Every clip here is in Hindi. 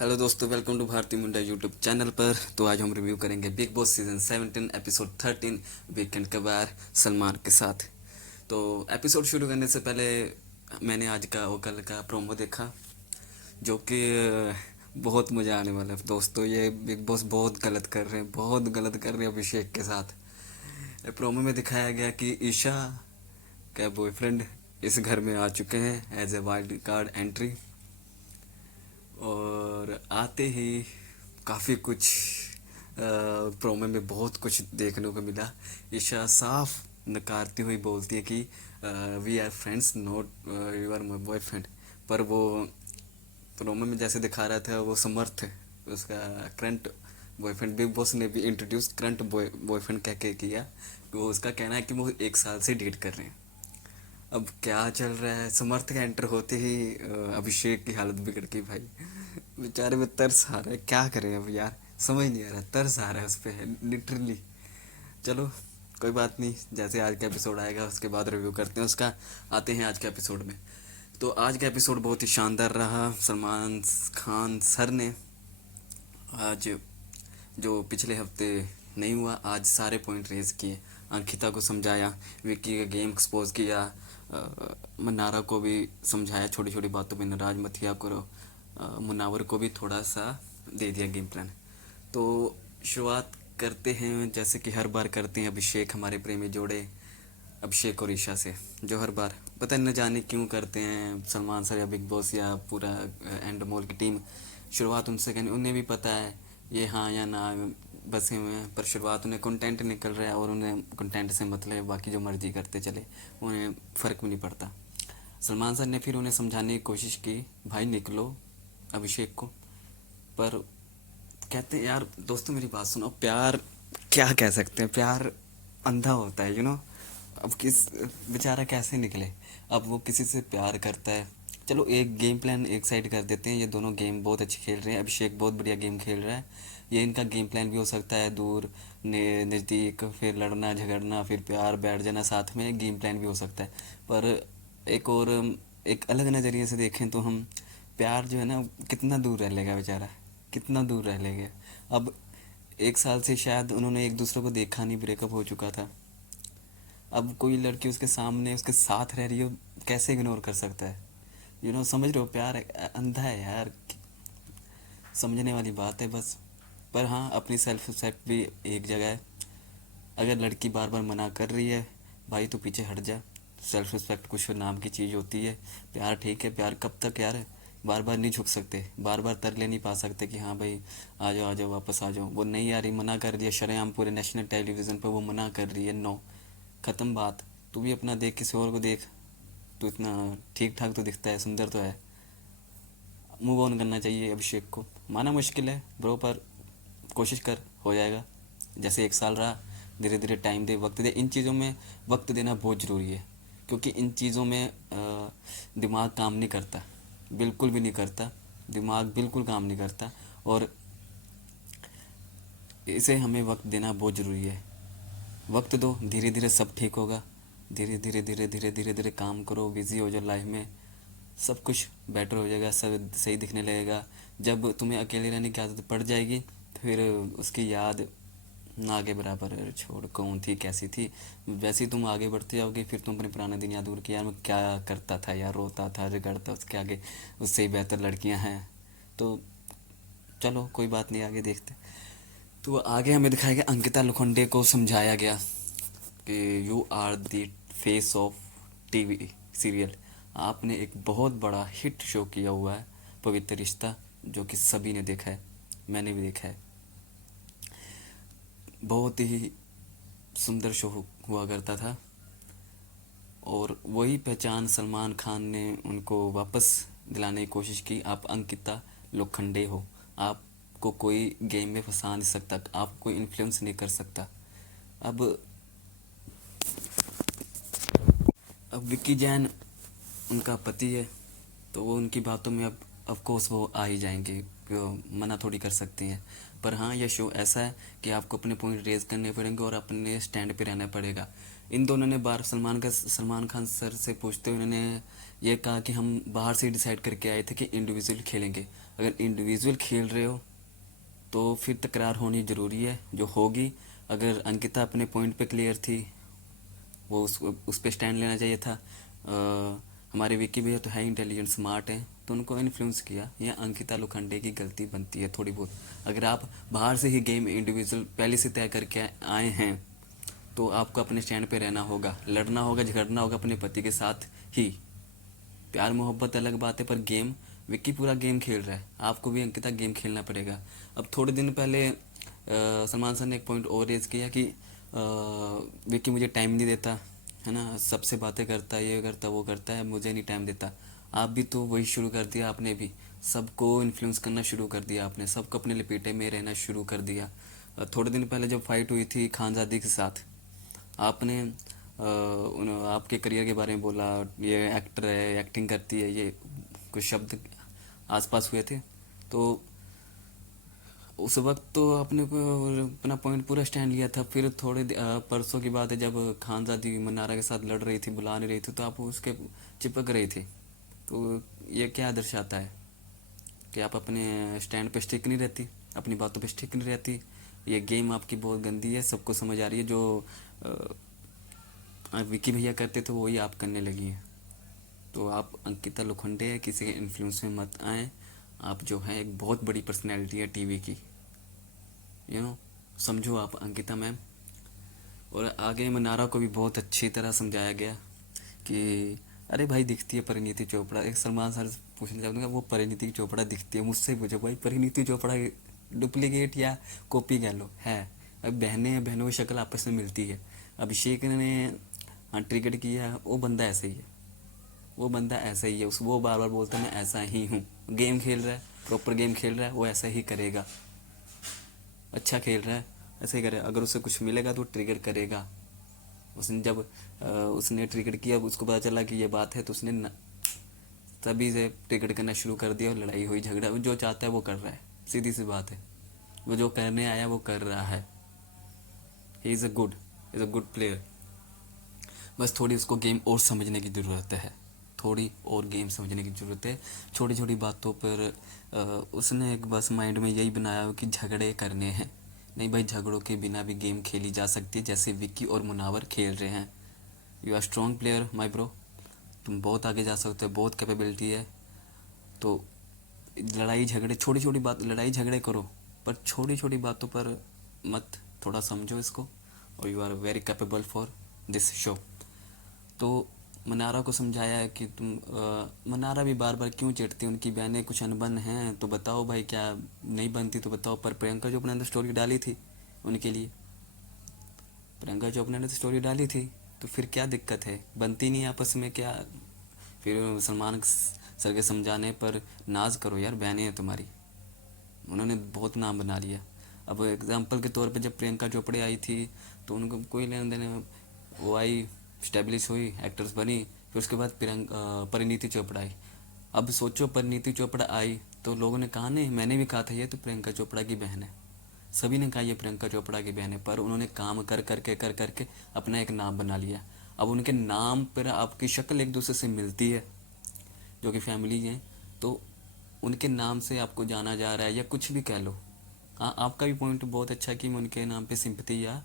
हेलो दोस्तों, welcome to Bharti Munda YouTube channel पर। तो आज हम रिव्यू करेंगे Big Boss season 17 episode 13 weekend कबार सलमान के साथ। तो एपिसोड शुरू करने से पहले मैंने आज का वो कल का प्रोमो देखा, जो कि बहुत मज़ा आने वाला है दोस्तों। ये बिग बॉस बहुत गलत कर रहे हैं, बहुत गलत कर रहे हैं अभिषेक के साथ। प्रोमो में दिखाया गया कि ईशा का बॉयफ्रेंड इस घर में आ चुके हैं as a wild card entry, और आते ही काफ़ी कुछ प्रोमो में बहुत कुछ देखने को मिला। ईशा साफ नकारती हुई बोलती है कि we are friends not you are my boyfriend. पर वो प्रोमो में जैसे दिखा रहा था, वो समर्थ उसका करंट बॉयफ्रेंड, बिग बॉस ने भी इंट्रोड्यूस करंट बॉयफ्रेंड कह के किया। तो उसका कहना है कि वो 1 साल से डेट कर रहे हैं। अब क्या चल रहा है, समर्थ का एंटर होते ही अभिषेक की हालत बिगड़ गई भाई। बेचारे में तरस आ रहा है, क्या करें अब यार, समझ नहीं आ रहा, तरस आ रहा है उस पर लिटरली। चलो कोई बात नहीं, जैसे आज का एपिसोड आएगा उसके बाद रिव्यू करते हैं उसका। आते हैं आज के एपिसोड में। तो आज का एपिसोड बहुत ही शानदार रहा। सलमान खान सर ने आज जो पिछले हफ्ते नहीं हुआ, आज सारे पॉइंट रेज किए। अंकिता को समझाया, विक्की का गेम एक्सपोज किया, मन्नारा को भी समझाया, छोटी छोटी बातों पे नाराज मत किया करो। मुनावर को भी थोड़ा सा दे दिया गेम प्लान। तो शुरुआत करते हैं जैसे कि हर बार करते हैं, अभिषेक हमारे प्रेमी जोड़े अभिषेक और ईशा से, जो हर बार पता न जाने क्यों करते हैं सलमान सर या बिग बॉस या पूरा एंड मॉल की टीम। शुरुआत उनसे करनी, उन्हें भी पता है ये हाँ या ना बसे हुए हैं, पर शुरुआत उन्हें कंटेंट निकल रहा है और उन्हें कंटेंट से मतलब है, बाकी जो मर्जी करते चले उन्हें फ़र्क भी नहीं पड़ता। सलमान सर ने फिर उन्हें समझाने की कोशिश की, भाई निकलो अभिषेक को। पर कहते हैं यार दोस्तों, मेरी बात सुनो, प्यार क्या कह सकते हैं, प्यार अंधा होता है अब किस बेचारा कैसे निकले। अब वो किसी से प्यार करता है, चलो एक गेम प्लान एक साइड कर देते हैं, ये दोनों गेम बहुत अच्छे खेल रहे हैं, अभिषेक बहुत बढ़िया गेम खेल रहा है। ये इनका गेम प्लान भी हो सकता है, दूर नज़दीक, फिर लड़ना झगड़ना, फिर प्यार, बैठ जाना साथ में, गेम प्लान भी हो सकता है। पर एक और एक अलग नज़रिए से देखें तो हम, प्यार जो है ना कितना दूर रह लेगा बेचारा, कितना दूर रह लेगा। अब 1 साल से शायद उन्होंने एक दूसरे को देखा नहीं, ब्रेकअप हो चुका था। अब कोई लड़की उसके सामने उसके साथ रह रही हो, कैसे इग्नोर कर सकता है। समझ रहे हो, प्यार अंधा है यार, समझने वाली बात है बस। पर हाँ, अपनी सेल्फ रिस्पेक्ट भी एक जगह है। अगर लड़की बार बार मना कर रही है, भाई तो पीछे हट जा। सेल्फ रिस्पेक्ट कुछ नाम की चीज़ होती है। प्यार ठीक है, प्यार कब तक यार, बार बार नहीं झुक सकते, बार बार तरले नहीं पा सकते कि हाँ भाई आ जाओ वापस आ जाओ। वो नहीं आ रही, मना कर दिया शरेआम, पूरे नेशनल टेलीविज़न पर वो मना कर रही है, नो, ख़त्म बात। तू भी अपना देख, किसी और को देख, तू इतना ठीक ठाक तो दिखता है, सुंदर तो है। मूव ऑन करना चाहिए अभिषेक को। माना मुश्किल है ब्रो, पर कोशिश कर, हो जाएगा। जैसे 1 साल रहा, धीरे धीरे टाइम दे, वक्त दे। इन चीज़ों में वक्त देना बहुत ज़रूरी है, क्योंकि इन चीज़ों में दिमाग काम नहीं करता, बिल्कुल भी नहीं करता, दिमाग बिल्कुल काम नहीं करता। और इसे हमें वक्त देना बहुत ज़रूरी है। वक्त दो, धीरे धीरे सब ठीक होगा। धीरे धीरे धीरे धीरे धीरे धीरे काम करो, बिज़ी हो जाओ लाइफ में, सब कुछ बेटर हो जाएगा, सब सही दिखने लगेगा। जब तुम्हें अकेले रहने की आदत पड़ जाएगी, फिर उसकी याद ना आगे बराबर है, छोड़ कौन थी कैसी थी, वैसे ही तुम आगे बढ़ते जाओगे। फिर तुम अपने पुराने दिन याद करके, यार मैं क्या करता था यार, रोता था झगड़ता, उसके आगे उससे ही बेहतर लड़कियां हैं। तो चलो कोई बात नहीं, आगे देखते। तो आगे हमें दिखाया गया, अंकिता लोखंडे को समझाया गया कि you are the face of TV serial. आपने एक बहुत बड़ा हिट शो किया हुआ है, पवित्र रिश्ता, जो कि सभी ने देखा है, मैंने भी देखा है। बहुत ही सुंदर शो हुआ करता था, और वही पहचान सलमान खान ने उनको वापस दिलाने की कोशिश की। आप अंकिता लोखंडे हो, आपको कोई गेम में फंसा नहीं सकता, आप कोई इन्फ्लुएंस नहीं कर सकता। अब अब विक्की जैन उनका पति है, तो वो उनकी बातों में अब ऑफ कोर्स वो आ ही जाएंगे, मना थोड़ी कर सकते हैं। पर हाँ, ये शो ऐसा है कि आपको अपने पॉइंट रेज करने पड़ेंगे और अपने स्टैंड पे रहना पड़ेगा। इन दोनों ने बार सलमान खान सर से पूछते हुए उन्होंने ये कहा कि हम बाहर से डिसाइड करके आए थे कि इंडिविजुअल खेलेंगे। अगर इंडिविजुअल खेल रहे हो तो फिर तकरार होनी ज़रूरी है, जो होगी। अगर अंकिता अपने पॉइंट पे क्लियर थी, वो उस पे स्टैंड लेना चाहिए था। हमारे विक्की भैया तो है इंटेलिजेंट, स्मार्ट हैं, तो उनको इन्फ्लुएंस किया। या अंकिता लोखंडे की गलती बनती है थोड़ी बहुत। अगर आप बाहर से ही गेम इंडिविजुअल पहले से तय करके आए हैं तो आपको अपने स्टैंड पे रहना होगा, लड़ना होगा, झगड़ना होगा अपने पति के साथ ही। प्यार मोहब्बत अलग बात है, पर गेम, विक्की पूरा गेम खेल रहा है, आपको भी अंकिता गेम खेलना पड़ेगा। अब थोड़े दिन पहले सलमान सर ने एक पॉइंट और रेज किया कि विक्की मुझे टाइम नहीं देता है ना, सबसे बातें करता है, ये करता वो करता है, मुझे नहीं टाइम देता। आप भी तो वही शुरू कर दिया आपने भी, सबको इन्फ्लुएंस करना शुरू कर दिया आपने, सबको अपने लपेटे में रहना शुरू कर दिया। थोड़े दिन पहले जब फाइट हुई थी खानजादी के साथ, आपने आपके करियर के बारे में बोला, ये एक्टर है, एक्टिंग करती है, ये कुछ शब्द आसपास हुए थे। तो उस वक्त तो आपने को अपना पॉइंट पूरा स्टैंड लिया था। फिर परसों की बात है, जब खानजादी मन्नारा के साथ लड़ रही थी, बुला नहीं रही थी, तो आप उसके चिपक रही थी। तो ये क्या दर्शाता है कि आप अपने स्टैंड पे स्टिक नहीं रहती, अपनी बातों पे स्टिक नहीं रहती। ये गेम आपकी बहुत गंदी है, सबको समझ आ रही है। जो विकी भैया करते थे वही आप करने लगी हैं। तो आप अंकिता लोखंडे है, किसी के इन्फ्लुएंस में मत आए। आप जो है एक बहुत बड़ी पर्सनैलिटी है टीवी की, समझो आप अंकिता मैम। और आगे मनारा को भी बहुत अच्छी तरह समझाया गया कि अरे भाई दिखती है परिणीति चोपड़ा। एक सलमान सर पूछना चाहूँगा, वो परिणीति चोपड़ा दिखती है? मुझसे पूछो भाई, परिणीति चोपड़ा डुप्लीकेट या कॉपी कह लो है। अब बहनें हैं, बहनों की शक्ल आपस में मिलती है। अभिषेक ने ट्रिकेट किया, वो बंदा ऐसे ही है, वो बंदा ऐसा ही है। वो बार बार बोलता है मैं ऐसा ही हूँ। गेम खेल रहा है, प्रॉपर गेम खेल रहा है, वो ऐसा ही करेगा। अच्छा खेल रहा है, ऐसे ही करेगा। अगर उसे कुछ मिलेगा तो ट्रिगर करेगा। उसने जब उसने ट्रिगर किया, उसको पता चला कि ये बात है, तो उसने तभी से ट्रिगर करना शुरू कर दिया और लड़ाई हुई, झगड़ा। जो चाहता है वो कर रहा है, सीधी सी बात है। वो जो करने आया वो कर रहा है। He is a good player. बस थोड़ी उसको गेम और समझने की ज़रूरत है, थोड़ी और गेम समझने की ज़रूरत है। छोटी छोटी बातों पर उसने एक बस माइंड में यही बनाया हो कि झगड़े करने हैं। नहीं भाई, झगड़ों के बिना भी गेम खेली जा सकती है, जैसे विक्की और मुनावर खेल रहे हैं। You are strong player my bro, तुम बहुत आगे जा सकते हो, बहुत कैपेबिलिटी है। तो लड़ाई झगड़े, छोटी छोटी बात, लड़ाई झगड़े करो, पर छोटी छोटी बातों पर मत, थोड़ा समझो इसको। और you are very capable for this show. तो मनारा को समझाया है कि मनारा भी बार बार क्यों चिढ़ती है, उनकी बहनें कुछ अनबन हैं तो बताओ भाई, क्या नहीं बनती तो बताओ। पर प्रियंका चोपड़ा ने तो स्टोरी डाली थी उनके लिए, प्रियंका चोपड़ा ने तो स्टोरी डाली थी, तो फिर क्या दिक्कत है? बनती नहीं आपस में क्या? फिर सलमान सर के समझाने पर नाज करो यार, बहनें हैं तुम्हारी, उन्होंने बहुत नाम बना लिया। अब एग्जांपल के तौर पे जब प्रियंका चोपड़ा आई थी तो उनको कोई लेन देन, वो आई, स्टेब्लिश हुई, एक्ट्रेस बनी, फिर उसके बाद परिणीति चोपड़ा आई। अब सोचो, परिणीति चोपड़ा आई तो लोगों ने कहा, नहीं मैंने भी कहा था ये तो प्रियंका चोपड़ा की बहन है, सभी ने कहा ये प्रियंका चोपड़ा की बहन है, पर उन्होंने काम कर करके अपना एक नाम बना लिया। अब उनके नाम पर आपकी शक्ल एक दूसरे से मिलती है, जो कि फैमिली है, तो उनके नाम से आपको जाना जा रहा है, या कुछ भी कह लो। हाँ, आपका भी पॉइंट बहुत अच्छा कि मैं उनके नाम पे सिंपैथी या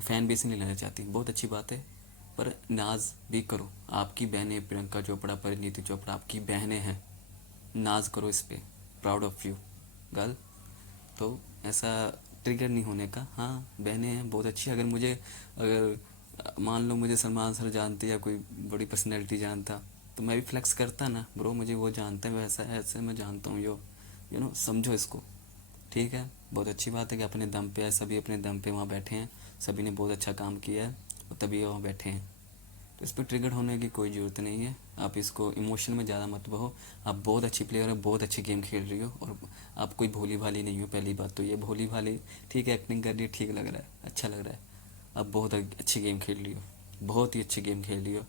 फैन बेस नहीं लेना चाहती, बहुत अच्छी बात है। पर नाज भी करो, आपकी बहनें प्रियंका चोपड़ा, परिणीति चोपड़ा आपकी बहनें हैं, नाज करो इस पे, प्राउड ऑफ यू गर्ल। तो ऐसा ट्रिगर नहीं होने का। हाँ, बहनें हैं बहुत अच्छी। अगर मान लो मुझे सलमान सर जानते या कोई बड़ी पर्सनैलिटी जानता, तो मैं भी फ्लेक्स करता ना, ब्रो मुझे वो जानते हैं, वैसा ऐसे मैं जानता हूँ, समझो इसको। ठीक है, बहुत अच्छी बात है कि अपने दम पे है, सभी अपने दम पे वहाँ बैठे हैं, सभी ने बहुत अच्छा काम किया है और तभी वहाँ बैठे हैं। तो इस पर ट्रिगर होने की कोई ज़रूरत नहीं है। आप इसको इमोशन में ज़्यादा मत बहो। आप बहुत अच्छी प्लेयर हो, बहुत अच्छी गेम खेल रही हो, और आप कोई भोली भाली नहीं हो। पहली बात तो ये, भोली भाली ठीक है, एक्टिंग कर रही है, ठीक लग रहा है, अच्छा लग रहा है। आप बहुत अच्छी गेम खेल रही हो, बहुत ही अच्छी गेम खेल रही हो।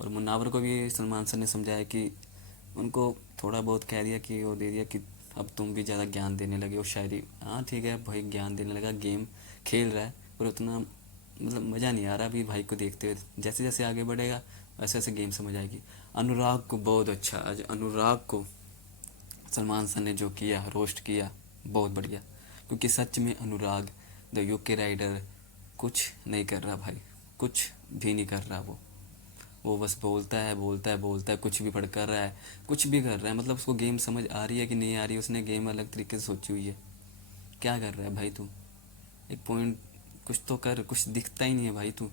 और मुन्नावर को भी सलमान सर ने समझाया कि उनको थोड़ा बहुत कह दिया कि वो दे दिया कि अब तुम भी ज़्यादा ज्ञान देने लगे हो, शायरी। हाँ ठीक है भाई, ज्ञान देने लगा, गेम खेल रहा है, पर उतना मतलब मज़ा नहीं आ रहा अभी भाई को देखते हुए। जैसे जैसे आगे बढ़ेगा ऐसे ऐसे गेम समझ आएगी। अनुराग को बहुत अच्छा, आज अनुराग को सलमान सर ने जो किया, रोस्ट किया, बहुत बढ़िया। क्योंकि सच में अनुराग द यूके राइडर कुछ नहीं कर रहा भाई, कुछ भी नहीं कर रहा वो बस बोलता है बोलता है बोलता है, कुछ भी पढ़ कर रहा है, कुछ भी कर रहा है। मतलब उसको गेम समझ आ रही है कि नहीं आ रही है, उसने गेम अलग तरीके से सोची हुई है। क्या कर रहा है भाई तू? एक पॉइंट कुछ तो कर, कुछ दिखता ही नहीं है भाई तू।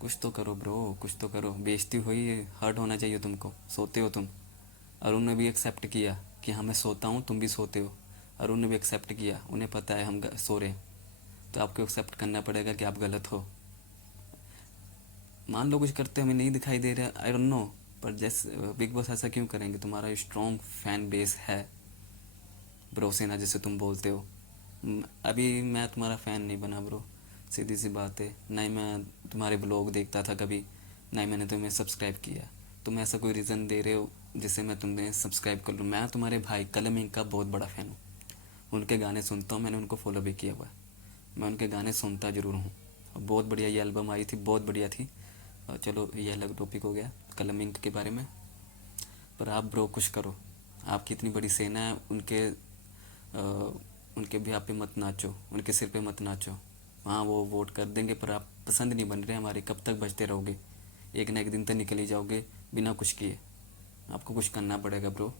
कुछ तो करो ब्रो, कुछ तो करो। बेइज्जती हुई, हर्ट होना चाहिए तुमको। सोते हो तुम। अरुण ने भी एक्सेप्ट किया कि हाँ मैं सोता हूँ, तुम भी सोते हो। अरुण ने भी एक्सेप्ट किया, उन्हें पता है हम सो रहे हैं। तो आपको एक्सेप्ट करना पड़ेगा कि आप गलत हो। मान लो कुछ करते हमें नहीं दिखाई दे रहा, आई डोंट नो। पर जैसे बिग बॉस ऐसा क्यों करेंगे? तुम्हारा स्ट्रॉन्ग फैन बेस है ब्रो, सेना जैसे तुम बोलते हो। अभी मैं तुम्हारा फ़ैन नहीं बना ब्रो, सीधी सी बात है। ना ही मैं तुम्हारे ब्लॉग देखता था कभी, ना ही मैंने तुम्हें सब्सक्राइब किया। तुम ऐसा कोई रीज़न दे रहे हो जिससे मैं तुम्हें सब्सक्राइब कर लूँ? मैं तुम्हारे भाई कलम इंक का बहुत बड़ा फ़ैन हूँ। उनके गाने सुनता हूँ, मैंने उनको फॉलो भी किया हुआ है। मैं उनके गाने सुनता ज़रूर हूँ। और बहुत बढ़िया ये एल्बम आई थी, बहुत बढ़िया थी। और चलो ये अलग टॉपिक हो गया कलम इंक के बारे में। पर आप ब्रो कुछ करो। आपकी इतनी बड़ी सेना है, उनके भी आप पे मत नाचो, उनके सिर पे मत नाचो। हाँ वो वोट कर देंगे, पर आप पसंद नहीं बन रहे हमारे। कब तक बचते रहोगे? एक ना एक दिन तो निकल ही जाओगे बिना कुछ किए। आपको कुछ करना पड़ेगा ब्रो,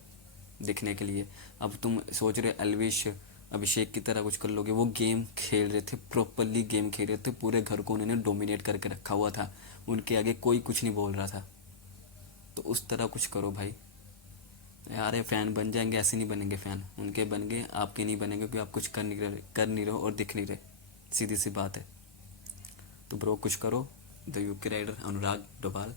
दिखने के लिए। अब तुम सोच रहे एल्विश अभिषेक की तरह कुछ कर लोगे? वो गेम खेल रहे थे, प्रॉपरली गेम खेल रहे थे, पूरे घर को उन्होंने डोमिनेट करके रखा हुआ था। उनके आगे कोई कुछ नहीं बोल रहा था। तो उस तरह कुछ करो भाई। यार ये फ़ैन बन जाएंगे, ऐसे नहीं बनेंगे फ़ैन। उनके बन गए, आपके नहीं बनेंगे, क्योंकि आप कुछ कर नहीं रहे हो और दिख नहीं रहे। सीधी सी बात है। तो ब्रो कुछ करो। द यूके राइडर अनुराग डोभाल।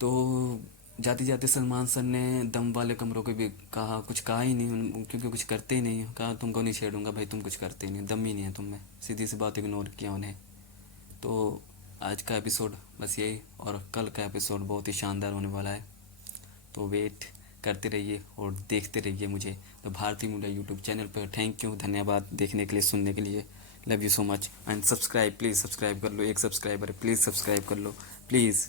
तो जाते जाते सलमान सर ने दम वाले कमरों को भी कहा, कुछ कहा ही नहीं क्योंकि कुछ करते ही नहीं। कहा तुमको नहीं छेड़ूंगा भाई, तुम कुछ करते ही नहीं, दम ही नहीं है तुम में। सीधी सी बात, इग्नोर किया उन्हें। तो आज का एपिसोड बस यही, और कल का एपिसोड बहुत ही शानदार होने वाला है। तो वेट करते रहिए और देखते रहिए मुझे the Bharti media YouTube channel पर। थैंक यू, धन्यवाद देखने के लिए, सुनने के लिए। Love you so much and subscribe, please subscribe कर लो। एक सब्सक्राइबर है, प्लीज़ सब्सक्राइब कर लो प्लीज़।